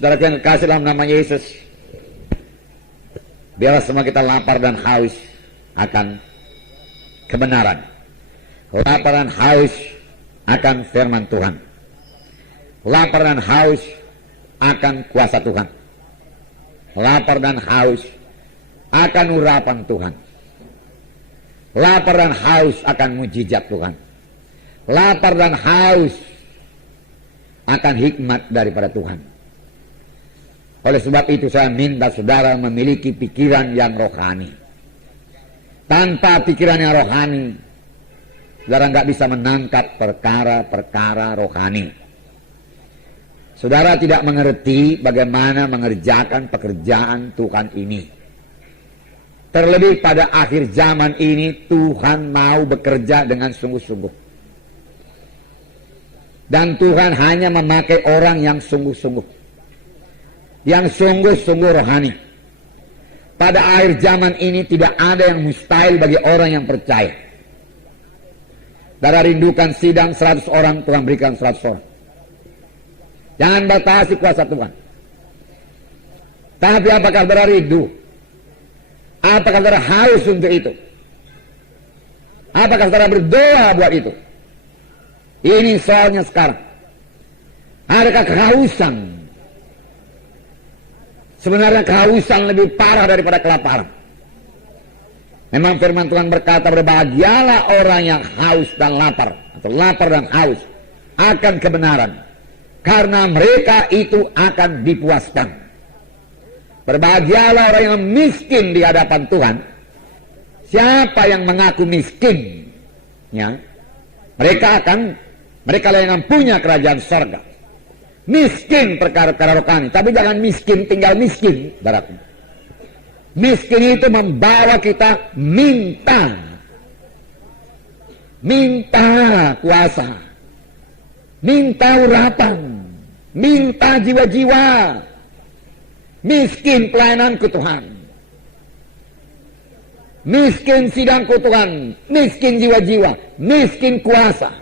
Saudara yang kasih dalam nama Yesus, biarlah semua kita lapar dan haus akan kebenaran, lapar dan haus akan firman Tuhan, lapar dan haus akan kuasa Tuhan, lapar dan haus akan urapan Tuhan, lapar dan haus akan mujizat Tuhan, lapar dan haus akan hikmat daripada Tuhan. Oleh sebab itu saya minta saudara memiliki pikiran yang rohani. Tanpa pikiran yang rohani, saudara nggak bisa menangkap perkara-perkara rohani. Saudara tidak mengerti bagaimana mengerjakan pekerjaan Tuhan ini. Terlebih pada akhir zaman ini, Tuhan mau bekerja dengan sungguh-sungguh. Dan Tuhan hanya memakai orang yang sungguh-sungguh, yang sungguh-sungguh rohani. Pada akhir zaman ini tidak ada yang mustahil bagi orang yang percaya. Saudara rindukan sidang 100 orang, Tuhan berikan 100 orang. Jangan batasi kuasa Tuhan. Tapi apakah saudara rindu? Apakah saudara haus untuk itu? Apakah saudara berdoa buat itu? Ini soalnya sekarang. Adakah kehausan? Sebenarnya kehausan lebih parah daripada kelaparan. Memang firman Tuhan berkata, berbahagialah orang yang haus dan lapar, atau lapar dan haus akan kebenaran, karena mereka itu akan dipuaskan. Berbahagialah orang yang miskin di hadapan Tuhan. Siapa yang mengaku miskin, ya, mereka yang punya kerajaan sorga. Miskin perkara-perkara rohani, tapi jangan miskin tinggal miskin, saudaraku. Miskin itu membawa kita minta kuasa, minta urapan, minta jiwa-jiwa. Miskin pelayananku Tuhan, miskin sidangku Tuhan, miskin jiwa-jiwa, miskin kuasa,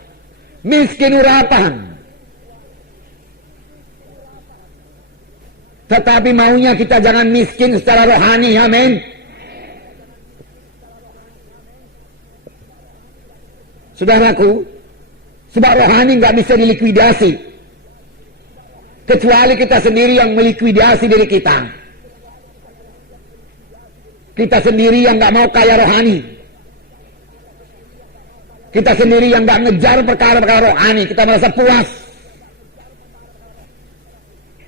miskin urapan. Tetapi maunya kita jangan miskin secara rohani, amin. Saudaraku, sebab rohani nggak bisa dilikuidasi, kecuali kita sendiri yang melikuidasi diri kita. Kita sendiri yang nggak mau kaya rohani. Kita sendiri yang nggak ngejar perkara-perkara rohani, kita merasa puas.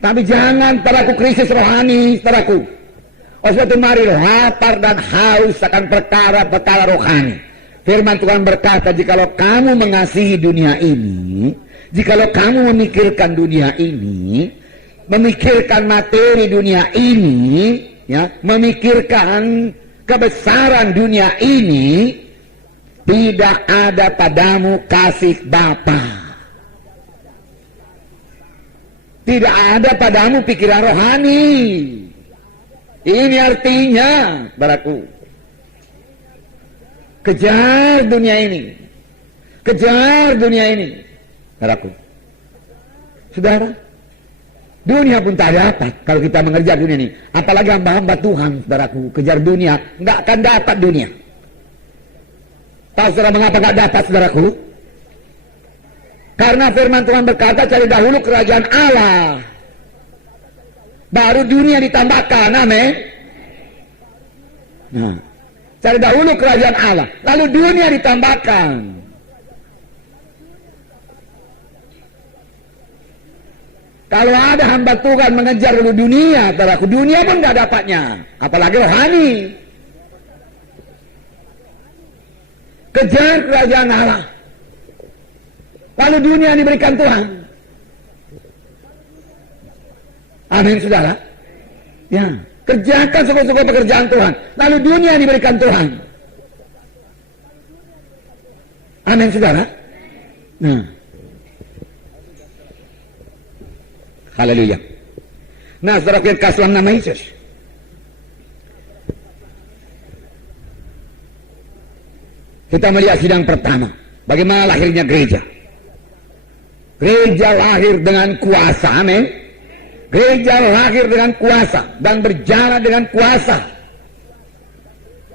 Tapi jangan saudaraku krisis rohani, saudaraku. Oleh sebab itu mari lapar dan haus akan perkara-perkara rohani. Firman Tuhan berkata, jikalau kamu mengasihi dunia ini, jikalau kamu memikirkan dunia ini, memikirkan materi dunia ini, ya, memikirkan kebesaran dunia ini, tidak ada padamu kasih Bapa. Tidak ada padamu pikiran rohani. Ini artinya, saudaraku, kejar dunia ini. Kejar dunia ini, saudaraku. Saudara, dunia pun tak dapat kalau kita mengejar dunia ini. Apalagi hamba-hamba Tuhan, saudaraku, kejar dunia, nggak akan dapat dunia. Tahu saudara mengapa nggak dapat, saudaraku? Karena firman Tuhan berkata, cari dahulu kerajaan Allah, baru dunia ditambahkan, amin. Nah, cari dahulu kerajaan Allah, lalu dunia ditambahkan. Kalau ada hamba Tuhan mengejar dulu dunia, saudaraku, dunia pun nggak dapatnya, apalagi rohani. Kejar kerajaan Allah, lalu dunia diberikan Tuhan. Amin, saudara. Ya, kerjakan sungguh-sungguh pekerjaan Tuhan, lalu dunia diberikan Tuhan. Amin, saudara. Nah, haleluya. Nah, saudara yang kasih dalam nama Yesus, kita melihat sidang pertama, bagaimana lahirnya gereja. Gereja lahir dengan kuasa, amin. Gereja lahir dengan kuasa dan berjalan dengan kuasa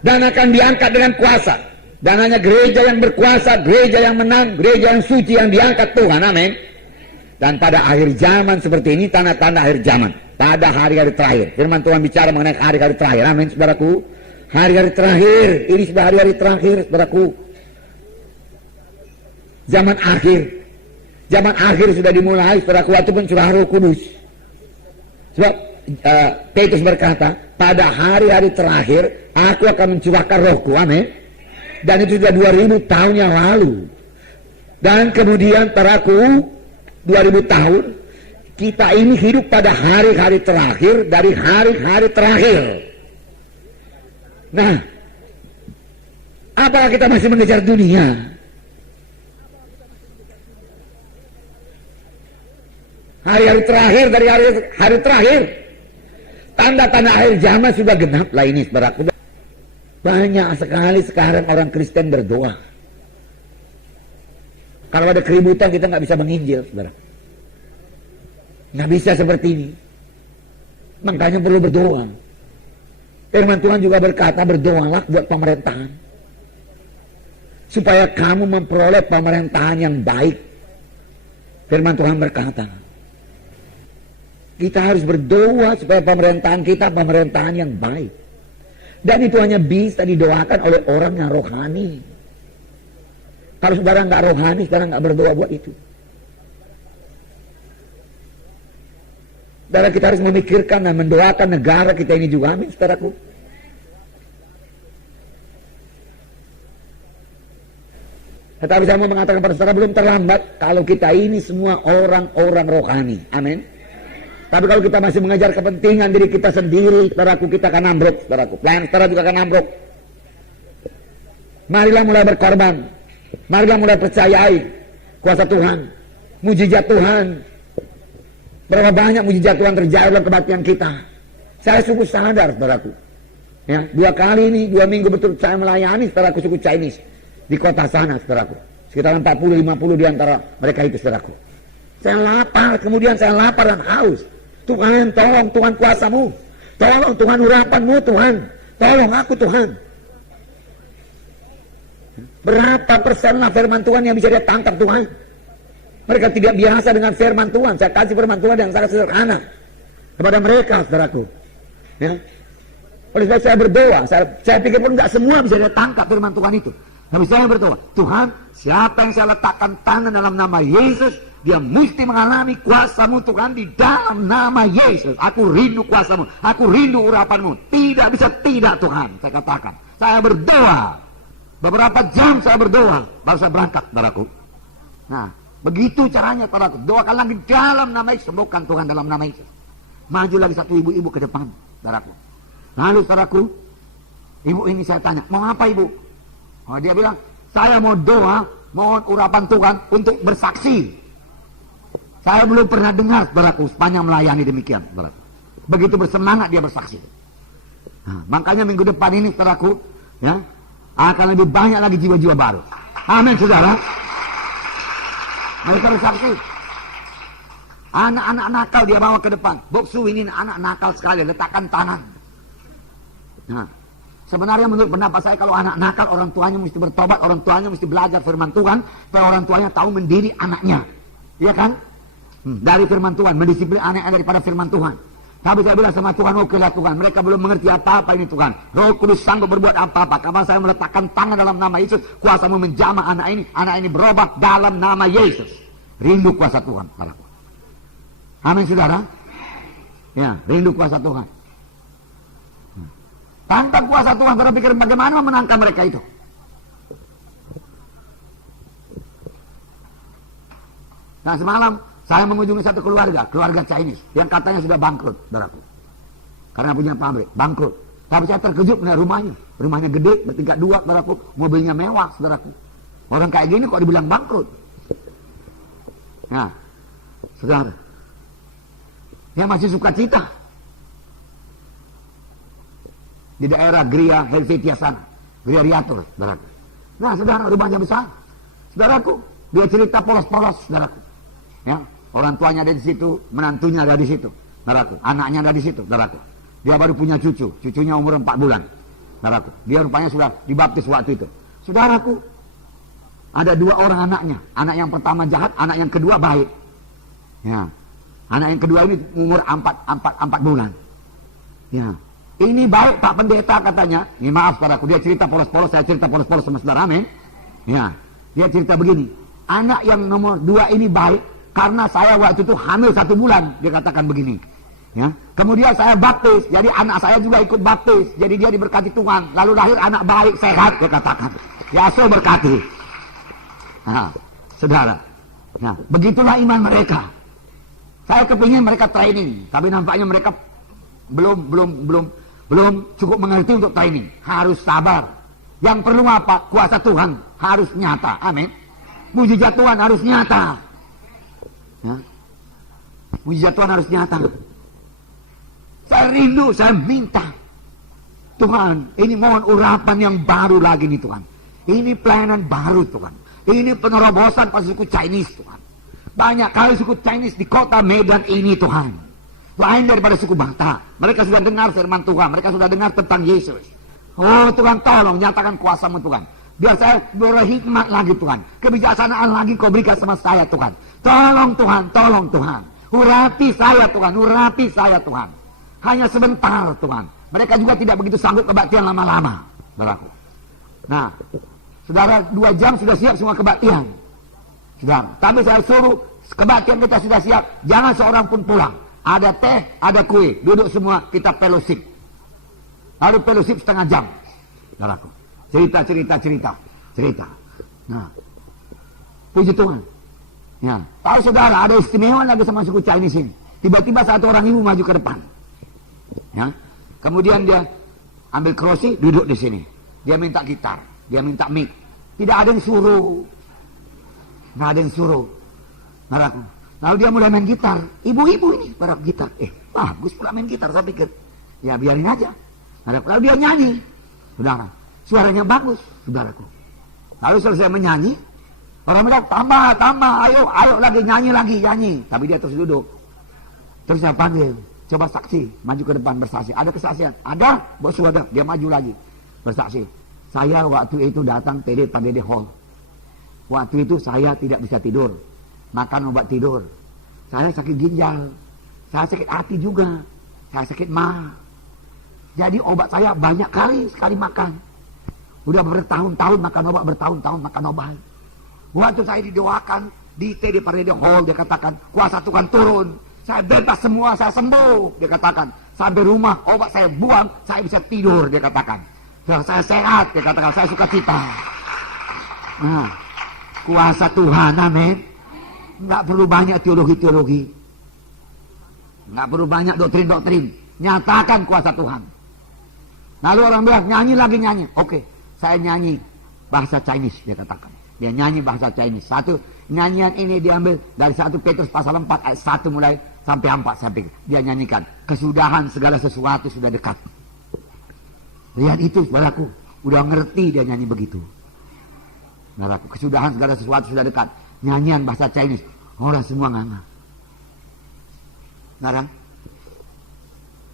dan akan diangkat dengan kuasa. Dan hanya gereja yang berkuasa, gereja yang menang, gereja yang suci yang diangkat Tuhan. Amin. Dan pada akhir zaman seperti ini, tanda-tanda akhir zaman, pada hari-hari terakhir, firman Tuhan bicara mengenai hari-hari terakhir. Amin, saudaraku. Hari-hari terakhir, ini sudah hari-hari terakhir, saudaraku. Zaman akhir sudah dimulai, saudaraku, waktu pencurahan Roh Kudus. Sebab Petrus berkata, pada hari-hari terakhir aku akan mencurahkan Rohku. Amin. Dan itu sudah 2000 tahun yang lalu. Dan kemudian saudaraku, 2000 tahun kita ini hidup pada hari-hari terakhir dari hari-hari terakhir. Nah, apakah kita masih mengejar dunia? Hari-hari terakhir dari hari terakhir. Tanda-tanda akhir zaman sudah genap lah ini, saudaraku. Banyak sekali sekarang orang Kristen berdoa. Kalau ada keributan kita nggak bisa menginjil, saudara. Nggak bisa seperti ini. Makanya perlu berdoa. Firman Tuhan juga berkata, berdoalah buat pemerintahan. Supaya kamu memperoleh pemerintahan yang baik. Firman Tuhan berkata, kita harus berdoa supaya pemerintahan kita pemerintahan yang baik. Dan itu hanya bisa didoakan oleh orang yang rohani. Kalau saudara nggak rohani, saudara nggak berdoa buat itu. Saudara, kita harus memikirkan dan mendoakan negara kita ini juga. Amin, saudaraku. Tetapi saya mau mengatakan pada saudara, belum terlambat kalau kita ini semua orang-orang rohani. Amin. Tapi kalau kita masih mengejar kepentingan diri kita sendiri, saudaraku, kita akan ambruk, saudaraku. Pelayan saudara juga akan ambruk. Marilah mulai berkorban. Marilah mulai percayai kuasa Tuhan, mujizat Tuhan. Berapa banyak mujizat Tuhan terjadi dalam kebaktian kita. Saya sungguh sadar, saudaraku. Ya, 2 kali ini, 2 minggu betul saya melayani saudaraku suku Chinese di kota sana, saudaraku. Sekitar 40-50 di antara mereka itu, saudaraku. Saya lapar, kemudian saya lapar dan haus. Tuhan, tolong Tuhan kuasamu. Tolong Tuhan urapanmu, Tuhan. Tolong aku, Tuhan. Berapa persen lah firman Tuhan yang bisa dia tangkap, Tuhan? Mereka tidak biasa dengan firman Tuhan. Saya kasih firman Tuhan yang sangat sederhana kepada mereka, saudaraku. Ya. Oleh sebab saya berdoa, saya pikir pun nggak semua bisa dia tangkap firman Tuhan itu. Tapi saya berdoa, Tuhan, siapa yang saya letakkan tangan dalam nama Yesus, dia mesti mengalami kuasamu, Tuhan, di dalam nama Yesus. Aku rindu kuasamu, aku rindu urapanmu. Tidak bisa tidak, Tuhan, saya katakan. Saya berdoa, beberapa jam saya berdoa, baru saya berangkat, saudaraku. Nah, begitu caranya, saudaraku. Doakan lagi dalam nama Yesus, sembuhkan Tuhan dalam nama Yesus. Maju lagi satu ibu-ibu ke depan, saudaraku. Lalu, saudaraku, ibu ini saya tanya, mau apa ibu? Oh, dia bilang, saya mau doa, mohon urapan Tuhan untuk bersaksi. Saya belum pernah dengar, saudaraku, sepanjang melayani demikian, saudaraku. Begitu bersemangat dia bersaksi. Nah, makanya minggu depan ini, saudaraku, ya, akan lebih banyak lagi jiwa-jiwa baru. Amin, saudara. Mereka bersaksi. Anak-anak nakal dia bawa ke depan. Boksu ini anak nakal sekali, letakkan tangan. Nah, sebenarnya menurut pendapat saya, kalau anak nakal, orang tuanya mesti bertobat, orang tuanya mesti belajar firman Tuhan, supaya orang tuanya tahu mendidik anaknya. Iya kan? Dari firman Tuhan, mendisiplin anaknya daripada firman Tuhan. Tapi saya bilang sama Tuhan, okelah Tuhan, mereka belum mengerti apa-apa ini Tuhan. Roh Kudus sanggup berbuat apa-apa. Karena saya meletakkan tangan dalam nama Yesus, kuasamu menjamah anak ini berubah dalam nama Yesus. Rindu kuasa Tuhan. Amin, saudara. Ya, rindu kuasa Tuhan. Tanpa kuasa Tuhan, saudara pikir bagaimana memenangkan mereka itu? Nah, semalam saya mengunjungi satu keluarga Chinese yang katanya sudah bangkrut, saudaraku. Karena punya pabrik, bangkrut. Tapi saya terkejut melihat rumahnya gede, bertingkat 2, saudaraku, mobilnya mewah, saudaraku. Orang kayak gini kok dibilang bangkrut? Nah, saudara, yang masih suka cita di daerah Gria Helvetia sana, Gria Riatur, saudaraku. Nah, saudara, rumahnya besar, saudaraku. Dia cerita polos-polos, saudaraku. Ya, orang tuanya ada di situ, menantunya ada di situ. saudaraku. Anaknya ada di situ, saudaraku. Dia baru punya cucu, cucunya umur 4 bulan, saudaraku. Dia rupanya sudah dibaptis waktu itu. Saudaraku, ada 2 orang anaknya. Anak yang pertama jahat, anak yang kedua baik. Ya. Anak yang kedua ini umur 4 bulan. Ya. Ini baik Pak Pendeta katanya. Ini maaf saudaraku, dia cerita polos-polos, saya cerita polos-polos sama saudara, amin. Ya. Dia cerita begini. Anak yang nomor 2 ini baik karena saya waktu itu hamil 1 bulan. Dia katakan begini. Ya. Kemudian saya baptis, jadi anak saya juga ikut baptis. Jadi dia diberkati Tuhan. Lalu lahir anak baik, sehat, dia katakan. Ya, so berkati. Nah, saudara. Nah, begitulah iman mereka. Saya kepingin mereka training, tapi nampaknya mereka belum cukup mengerti untuk training. Harus sabar. Yang perlu apa? Kuasa Tuhan harus nyata. Amin. Mujizat Tuhan harus nyata. Ya. Mujizat Tuhan harus nyata. Saya rindu, saya minta. Tuhan, ini mohon urapan yang baru lagi nih Tuhan. Ini pelayanan baru Tuhan. Ini penerobosan pada suku Chinese Tuhan. Banyak kali suku Chinese di kota Medan ini Tuhan. Lain daripada suku Bangta. Mereka sudah dengar firman Tuhan. Mereka sudah dengar tentang Yesus. Oh Tuhan, tolong nyatakan kuasa-Mu Tuhan. Biar saya berhikmat lagi Tuhan. Kebijaksanaan lagi Kau berikan sama saya Tuhan. Tolong Tuhan, tolong Tuhan. Urapi saya Tuhan, urapi saya Tuhan. Hanya sebentar Tuhan. Mereka juga tidak begitu sanggup kebaktian lama-lama. Saudaraku. Nah, saudara 2 jam sudah siap semua kebaktian. Saudara, tapi saya suruh kebaktian kita sudah siap. Jangan seorang pun pulang. Ada teh, ada kue. Duduk semua, kita fellowship. Lalu fellowship setengah jam. Saudaraku. Cerita. Nah, puji Tuhan. Ya, tahu saudara, ada istimewa lagi sama suku Chinese ini. Tiba-tiba satu orang ibu maju ke depan. Ya, kemudian dia ambil kerusi, duduk di sini. Dia minta gitar, dia minta mic. Tidak ada yang suruh. Nggak ada yang suruh. Saudaraku. Lalu dia mulai main gitar. Ibu-ibu ini pada gitar. Bagus pula main gitar, saya pikir. Ya biarin aja. Lalu dia nyanyi. Saudara, suaranya bagus, saudaraku. Lalu selesai menyanyi, orang bilang, tambah, ayo lagi, nyanyi. Tapi dia terus duduk. Terus saya panggil, coba saksi, maju ke depan bersaksi. Ada kesaksian? Ada, bos ada. Dia maju lagi, bersaksi. Saya waktu itu datang TD Hall. Waktu itu saya tidak bisa tidur, makan obat tidur. Saya sakit ginjal, saya sakit hati juga, saya sakit mah. Jadi obat saya banyak sekali makan. Udah bertahun-tahun makan obat, bertahun-tahun makan obat. Waktu saya didoakan di TD Hall, dia katakan, kuasa Tuhan turun. Saya bebas semua, saya sembuh, dia katakan. Sampai rumah, obat saya buang, saya bisa tidur, dia katakan. Saya sehat, dia katakan, saya suka cita. Nah, kuasa Tuhan, amin. Nggak perlu banyak teologi. Nggak perlu banyak doktrin. Nyatakan kuasa Tuhan. Lalu orang bilang, nyanyi. Oke, saya nyanyi bahasa Chinese, dia katakan. Dia nyanyi bahasa Chinese. Satu nyanyian ini diambil dari 1 Petrus pasal 4 ayat 1 mulai sampai 4 sampai. Dia nyanyikan, kesudahan segala sesuatu sudah dekat. Lihat itu, saudaraku. Udah ngerti dia nyanyi begitu. Saudaraku, kesudahan segala sesuatu sudah dekat. Nyanyian bahasa Chinese. Orang semua nganga. Nah kan?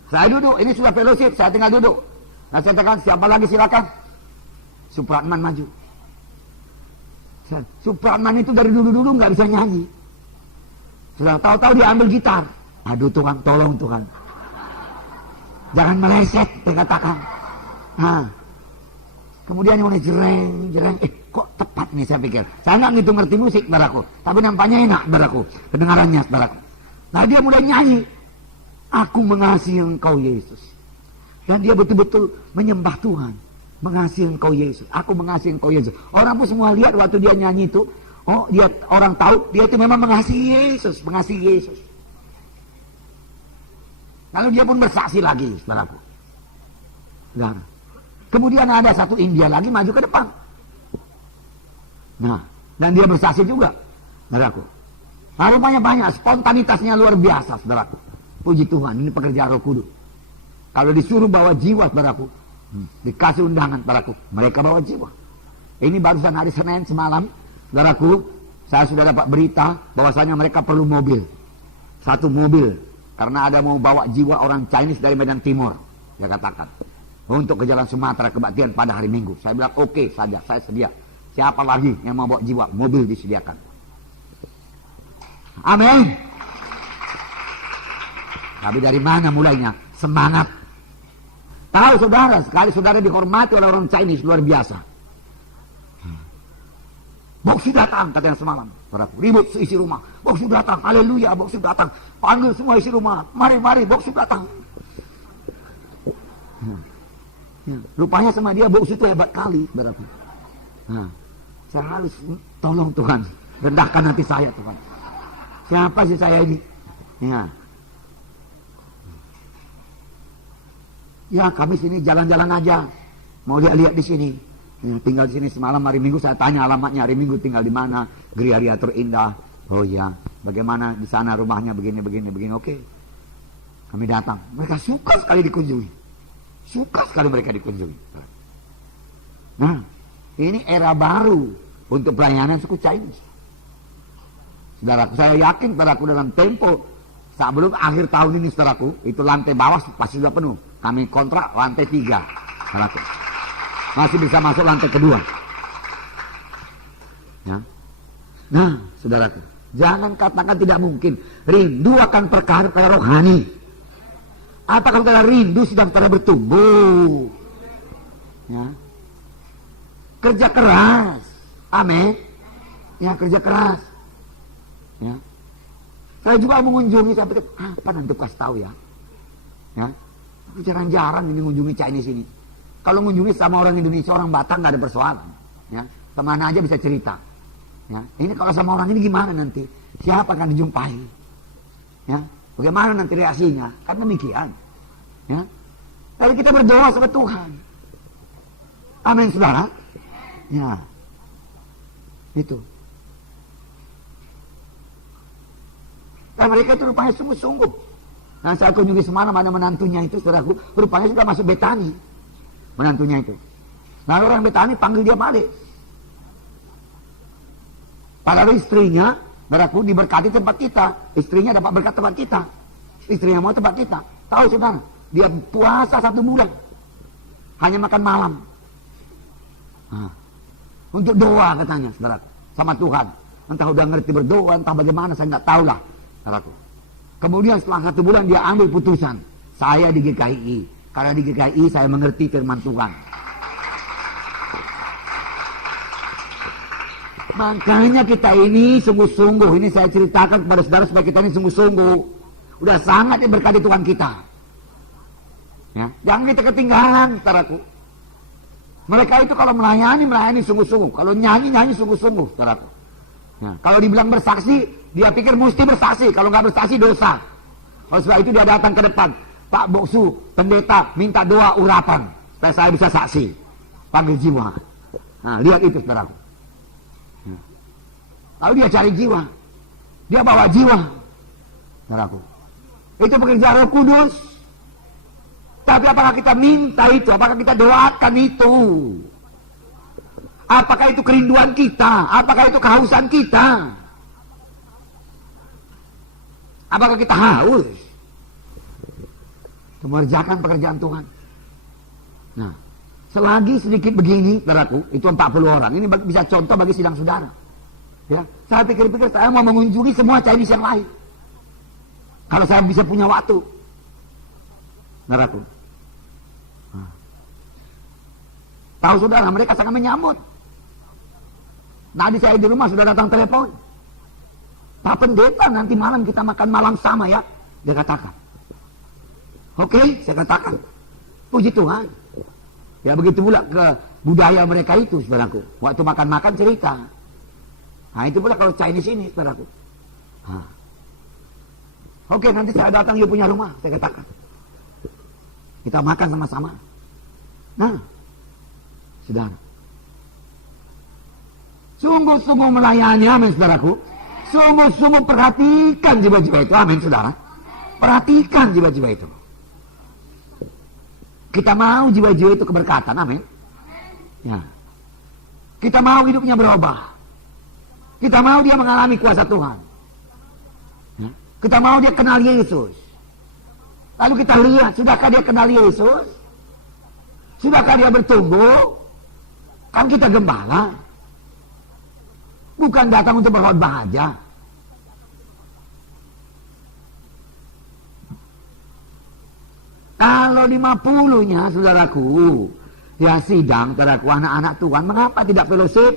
Saya duduk, ini sudah fellowship, saya tinggal duduk. Nah saya katakan, siapa lagi silakan. Supratman maju. Supratman itu dari dulu-dulu nggak bisa nyanyi. Sudah tahu-tahu dia ambil gitar. Aduh Tuhan, tolong Tuhan. Jangan meleset, dia katakan. Nah, kemudian yang mulai jereng. Kok tepat nih saya pikir. Saya nggak gitu ngerti musik, saudaraku. Tapi nampaknya enak, saudaraku. Kedengarannya, saudaraku. Nah dia mulai nyanyi. Aku mengasihi Engkau Yesus. Dan dia betul-betul menyembah Tuhan. Mengasihi Engkau Yesus. Aku mengasihi Engkau Yesus. Orang pun semua lihat waktu dia nyanyi itu. Oh, dia orang tahu dia itu memang mengasihi Yesus. Mengasihi Yesus. Lalu dia pun bersaksi lagi, saudaraku. Nah, kemudian ada satu India lagi maju ke depan. Nah, dan dia bersaksi juga, saudaraku. Nah, rupanya banyak, spontanitasnya luar biasa, saudaraku. Puji Tuhan, ini pekerjaan Roh Kudus. Kalau disuruh bawa jiwa, saudaraku, dikasih undangan, saudaraku, mereka bawa jiwa. Ini barusan hari Senin semalam, saudaraku, saya sudah dapat berita bahwasanya mereka perlu mobil. 1 mobil Karena ada mau bawa jiwa orang Chinese dari Medan Timur. Dia katakan. Untuk ke Jalan Sumatera kebaktian pada hari Minggu. Saya bilang oke saja, saya sedia. Siapa lagi yang mau bawa jiwa? Mobil disediakan. Amin. Tapi dari mana mulainya? Semangat. Tahu saudara, sekali saudara dihormati oleh orang Chinese luar biasa. Boksi datang, katanya semalam. Ribut seisi rumah. Boksi datang, haleluya, boksi datang. Panggil semua isi rumah. Mari, boksi datang. Rupanya sama dia boksi itu hebat kali. Berarti. Nah, saya harus tolong Tuhan. Rendahkan hati saya Tuhan. Siapa sih saya ini? Ya kami sini jalan-jalan aja. Mau lihat-lihat di sini. Ya, tinggal di sini semalam hari Minggu saya tanya alamatnya hari Minggu tinggal di mana, geria-geria terindah. Oh ya, bagaimana di sana rumahnya begini. Oke. Kami datang. Mereka suka sekali dikunjungi. Suka sekali mereka dikunjungi. Nah, ini era baru untuk pelayanan suku Chinese. Saudaraku, saya yakin saudaraku dalam tempo sebelum akhir tahun ini saudaraku, itu lantai bawah pasti sudah penuh. Kami kontrak lantai 3, saudaraku. Masih bisa masuk lantai kedua. Ya. Nah, saudaraku, jangan katakan tidak mungkin. Rindu akan perkara rohani. Apakah saudara rindu sedang saudara bertumbuh? Ya. Kerja keras. Amin. Ya, kerja keras. Ya. Saya juga mengunjungi, saya pikir, apa nanti kasih tahu ya. Ya. Jarang-jarang ini mengunjungi Chinese ini. Kalau mengunjungi sama orang Indonesia, orang Batak nggak ada persoalan. Ya. Kemana aja bisa cerita. Ya. Ini kalau sama orang ini gimana nanti? Siapa akan dijumpai? Ya. Bagaimana nanti reaksinya? Kan demikian. Ya. Lalu kita berdoa sama Tuhan. Amin, saudara. Ya. Itu. Dan mereka itu rupanya sungguh-sungguh. Nah, saya kunjungi semalam ada menantunya itu, saudaraku, rupanya sudah masuk Betani. Menantunya itu. Nah, orang Betani panggil dia balik. Padahal istrinya, saudaraku, diberkati tempat kita. Istrinya dapat berkat tempat kita. Istrinya mau tempat kita. Tahu saudara, dia puasa 1 bulan. Hanya makan malam. Nah, untuk doa katanya, saudaraku, sama Tuhan. Entah udah ngerti berdoa, entah bagaimana, saya nggak tahu lah, saudaraku. Kemudian setelah 1 bulan dia ambil putusan. Saya di GKI. Karena di GKI saya mengerti firman Tuhan. Makanya kita ini sungguh-sungguh. Ini saya ceritakan kepada saudara supaya kita ini sungguh-sungguh. Udah sangat diberkati Tuhan kita. Ya, jangan kita ketinggalan, saudaraku. Mereka itu kalau melayani sungguh-sungguh. Kalau nyanyi sungguh-sungguh, saudaraku. Ya, kalau dibilang bersaksi, dia pikir mesti bersaksi. Kalau nggak bersaksi dosa. Oleh sebab itu dia datang ke depan. Pak Boksu, pendeta, minta doa urapan. Supaya saya bisa saksi. Panggil jiwa. Nah, lihat itu saudaraku. Ya. Lalu dia cari jiwa. Dia bawa jiwa. Saudaraku. Itu pekerjaan Roh Kudus. Tapi apakah kita minta itu? Apakah kita doakan itu? Apakah itu kerinduan kita? Apakah itu kehausan kita? Apakah kita haus mengerjakan pekerjaan Tuhan? Nah, selagi sedikit begini, saudaraku, itu 40 orang. Ini bisa contoh bagi sidang saudara. Ya, saya pikir-pikir saya mau mengunjungi semua Chinese yang lain. Kalau saya bisa punya waktu, saudaraku. Nah. Tahu saudara, mereka sangat menyambut. Tadi saya di rumah sudah datang telepon. Pak Pendeta, nanti malam kita makan malam sama ya. Dia katakan. Oke, saya katakan. Puji Tuhan. Ya begitu pula ke budaya mereka itu, saudaraku. Waktu makan-makan cerita. Nah itu pula kalau Chinese ini, saudaraku. Nah. Oke, nanti saya datang dia punya rumah, saya katakan. Kita makan sama-sama. Nah, saudara. Sungguh-sungguh melayani, amin saudaraku. Sungguh-sungguh perhatikan jiwa-jiwa itu, amin saudara. Perhatikan jiwa-jiwa itu. Kita mau jiwa-jiwa itu keberkatan, amin. Ya. Kita mau hidupnya berubah. Kita mau dia mengalami kuasa Tuhan. Ya. Kita mau dia kenal Yesus. Lalu kita lihat, sudahkah dia kenal Yesus? Sudahkah dia bertumbuh? Kan kita gembala. Bukan datang untuk berkhotbah aja. Kalau 50-nya, saudaraku, ya sidang, saudaraku, anak-anak Tuhan, mengapa tidak fellowship?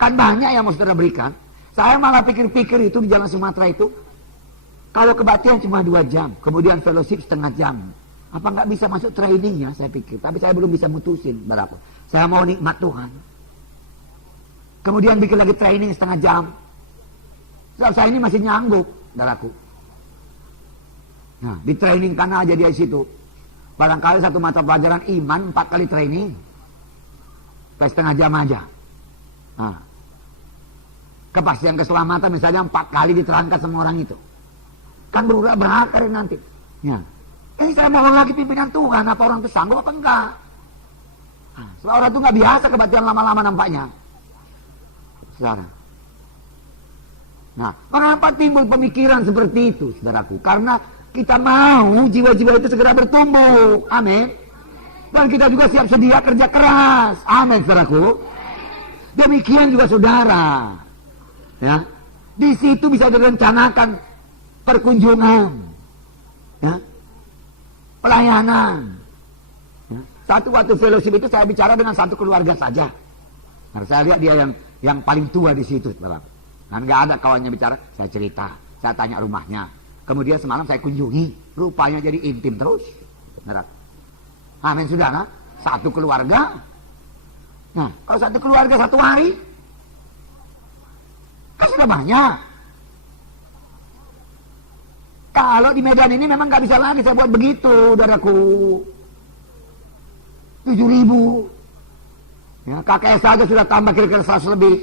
Kan banyak yang mau saudara berikan. Saya malah pikir-pikir itu di Jalan Sumatera itu, kalau kebaktian cuma 2 jam, kemudian fellowship setengah jam. Apa nggak bisa masuk training ya, saya pikir. Tapi saya belum bisa mutusin, saudaraku. Saya mau nikmat Tuhan. Kemudian bikin lagi training setengah jam. Sebab saya ini masih nyanggup, saudaraku. Nah, di training kan aja dia di situ. Barangkali satu mata pelajaran iman 4 kali training. Setengah jam aja. Nah, kepastian keselamatan misalnya 4 kali diterangkan sama orang itu. Kan berulang berakar nanti. Ya. Ini saya mau lagi pimpinan Tuhan, apa orang itu sanggup apa enggak? Nah, sebab orang itu nggak biasa kebaktian lama-lama nampaknya. Saudara. Nah, mengapa timbul pemikiran seperti itu, saudaraku? Karena kita mau jiwa-jiwa itu segera bertumbuh. Amin. Dan kita juga siap sedia kerja keras. Amin, saudaraku. Demikian juga saudara. Ya. Di situ bisa direncanakan perkunjungan. Ya. Pelayanan. Ya. Satu waktu fellowship itu saya bicara dengan satu keluarga saja. Nah, saya lihat dia yang paling tua di situ, saudara. Dan nggak ada kawannya bicara, saya cerita, saya tanya rumahnya. Kemudian semalam saya kunjungi, rupanya jadi intim terus. Saudara. Amin, saudara. Satu keluarga. Nah, kalau satu keluarga 1 hari, kan sudah banyak. Kalau di Medan ini memang nggak bisa lagi saya buat begitu, saudaraku. 7.000. Ya, KKS saja sudah tambah kira-kira 100 lebih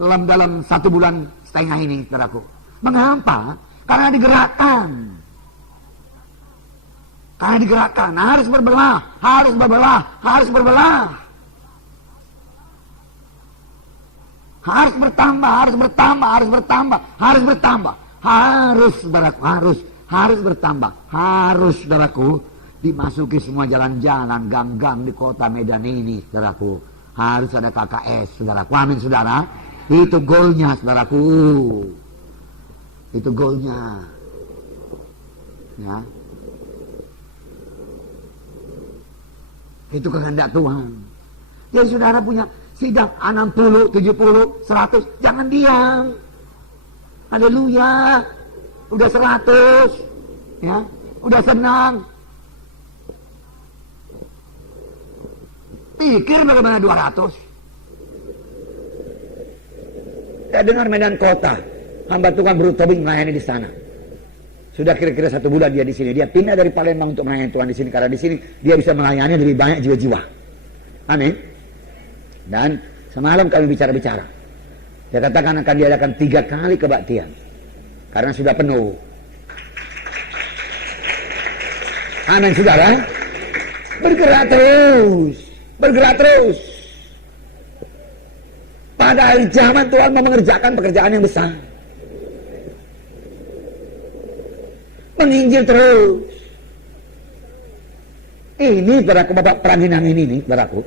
dalam 1 bulan setengah ini, saudaraku. Mengapa? Karena digerakkan. Karena digerakkan. Harus berbelah, harus berbelah, harus berbelah. Harus bertambah, harus bertambah, harus bertambah, harus bertambah. Harus, saudaraku, harus bertambah. Harus, saudaraku, dimasuki semua jalan-jalan, gang-gang di kota Medan ini, saudaraku. Harus ada KKS, saudaraku. Amin, saudara. Itu goalnya, saudaraku. Itu goalnya. Ya. Itu kehendak Tuhan. Jadi saudara punya sidang 60, 70, 100. Jangan diam. Haleluya. Udah 100. Ya. Udah senang. Pikir bagaimana 200. Saya dengar Medan Kota. Hamba Tuhan berutobing melayani di sana. Sudah kira-kira 1 bulan dia di sini. Dia pindah dari Palembang untuk melayani Tuhan di sini. Karena di sini dia bisa melayani lebih banyak jiwa-jiwa. Amin. Dan semalam kami bicara-bicara. Dia katakan akan diadakan 3 kali kebaktian. Karena sudah penuh. Amin, saudara. Bergerak terus. Bergerak terus. Pada akhir zaman Tuhan mau mengerjakan pekerjaan yang besar. Menginjil terus. Ini saudaraku, Bapak Pranginang ini saudaraku.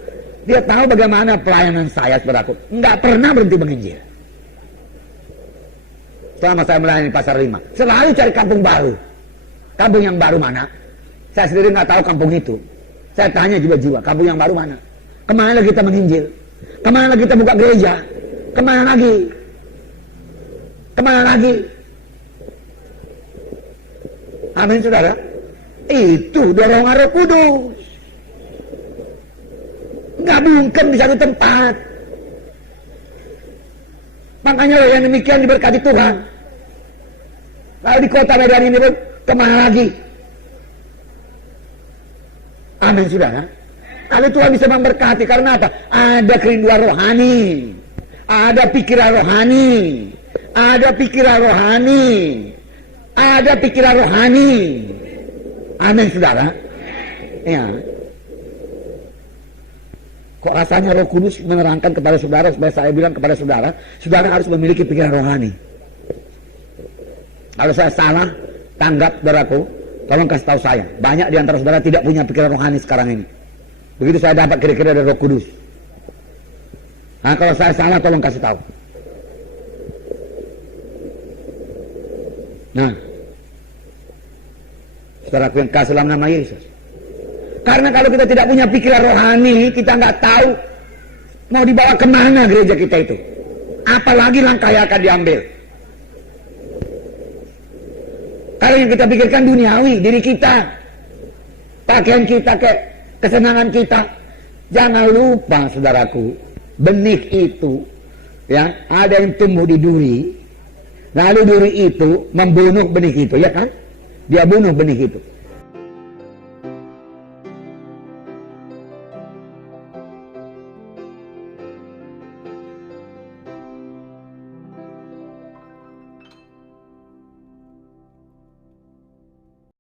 Dia tahu bagaimana pelayanan saya, saudaraku. Enggak pernah berhenti menginjil. Selama saya melayani Pasar 5, selalu cari kampung baru. Kampung yang baru mana? Saya sendiri nggak tahu kampung itu. Saya tanya jiwa-jiwa, kampung yang baru mana? Kemana lagi kita menginjil? Kemana lagi kita buka gereja? Kemana lagi? Kemana lagi? Amin, saudara. Itu dorongan Roh Kudus. Nggak bungkem di satu tempat. Makanya loh yang demikian diberkati Tuhan. Lalu di kota Medan ini pun kemana lagi? Amin, saudara. Lalu Tuhan bisa memberkati karena apa? Ada kerinduan rohani. Ada pikiran rohani. Ada pikiran rohani. Ada pikiran rohani. Amin, saudara. Ya. Kok rasanya Roh Kudus menerangkan kepada saudara, supaya saya bilang kepada saudara, saudara harus memiliki pikiran rohani. Kalau saya salah, tanggap saudaraku, tolong kasih tahu saya. Banyak di antara saudara tidak punya pikiran rohani sekarang ini. Begitu saya dapat kira-kira dari Roh Kudus. Nah, kalau saya salah tolong kasih tahu. Nah, saudaraku yang kasih dalam nama Yesus. Karena kalau kita tidak punya pikiran rohani, kita nggak tahu mau dibawa kemana gereja kita itu. Apalagi langkah yang akan diambil. Kalau yang kita pikirkan duniawi, diri kita, pakaian kita, kesenangan kita. Jangan lupa saudaraku, benih itu ya ada yang tumbuh di duri, lalu duri itu membunuh benih itu, ya kan? Dia bunuh benih itu.